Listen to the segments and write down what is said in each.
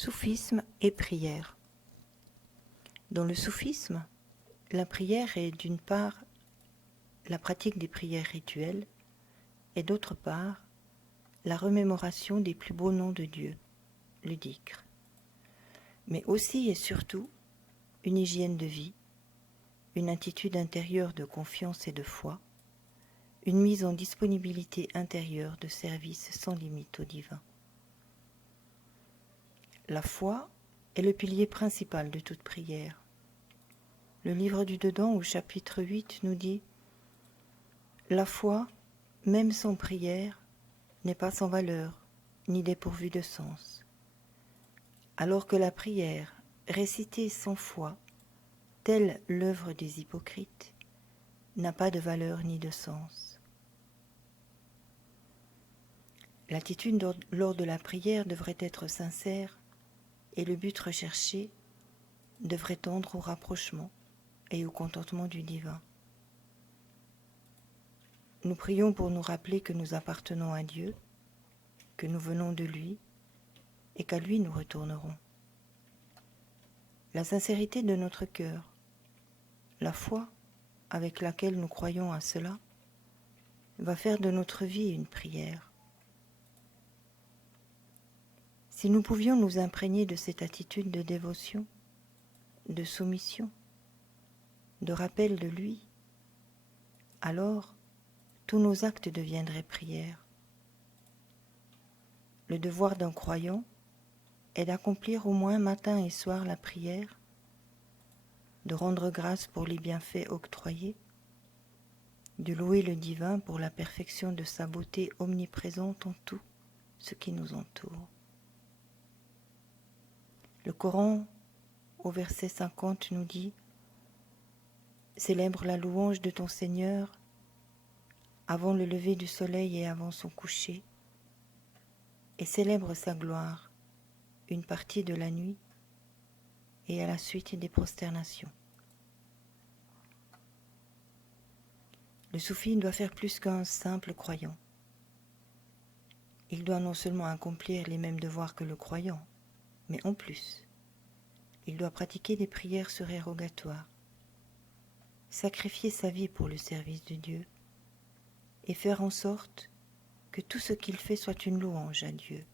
Soufisme et prière. Dans le soufisme, la prière est d'une part la pratique des prières rituelles et d'autre part la remémoration des plus beaux noms de Dieu, le dhikr, mais aussi et surtout une hygiène de vie, une attitude intérieure de confiance et de foi, une mise en disponibilité intérieure de service sans limite au divin. La foi est le pilier principal de toute prière. Le livre du Dedans au chapitre 8 nous dit « La foi, même sans prière, n'est pas sans valeur, ni dépourvue de sens. Alors que la prière, récitée sans foi, telle l'œuvre des hypocrites, n'a pas de valeur ni de sens. » L'attitude lors de la prière devrait être sincère et le but recherché devrait tendre au rapprochement et au contentement du divin. Nous prions pour nous rappeler que nous appartenons à Dieu, que nous venons de lui et qu'à lui nous retournerons. La sincérité de notre cœur, la foi avec laquelle nous croyons à cela, va faire de notre vie une prière. Si nous pouvions nous imprégner de cette attitude de dévotion, de soumission, de rappel de lui, alors tous nos actes deviendraient prières. Le devoir d'un croyant est d'accomplir au moins matin et soir la prière, de rendre grâce pour les bienfaits octroyés, de louer le divin pour la perfection de sa beauté omniprésente en tout ce qui nous entoure. Le Coran, au verset 50, nous dit « Célèbre la louange de ton Seigneur avant le lever du soleil et avant son coucher, et célèbre sa gloire une partie de la nuit et à la suite des prosternations. » Le soufi doit faire plus qu'un simple croyant. Il doit non seulement accomplir les mêmes devoirs que le croyant, mais en plus, il doit pratiquer des prières surérogatoires, sacrifier sa vie pour le service de Dieu et faire en sorte que tout ce qu'il fait soit une louange à Dieu.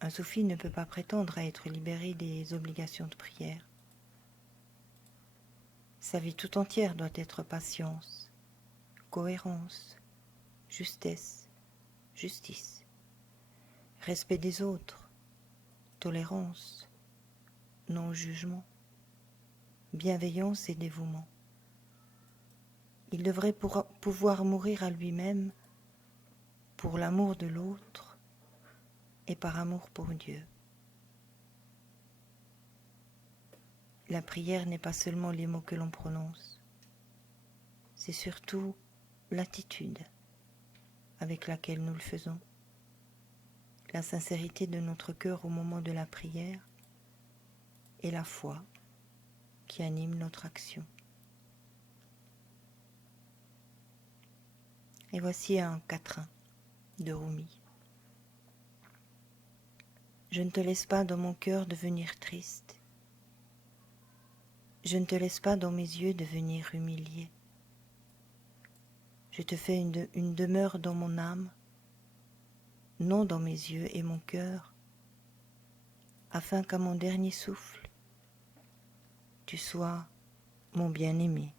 Un soufi ne peut pas prétendre à être libéré des obligations de prière. Sa vie tout entière doit être patience, cohérence, justesse, justice, respect des autres, tolérance, non-jugement, bienveillance et dévouement. Il devrait pouvoir mourir à lui-même pour l'amour de l'autre et par amour pour Dieu. La prière n'est pas seulement les mots que l'on prononce, c'est surtout l'attitude avec laquelle nous le faisons, la sincérité de notre cœur au moment de la prière et la foi qui anime notre action. Et voici un quatrain de Rumi. Je ne te laisse pas dans mon cœur devenir triste. Je ne te laisse pas dans mes yeux devenir humilié. Je te fais une demeure dans mon âme, non dans mes yeux et mon cœur, afin qu'à mon dernier souffle, tu sois mon bien-aimé.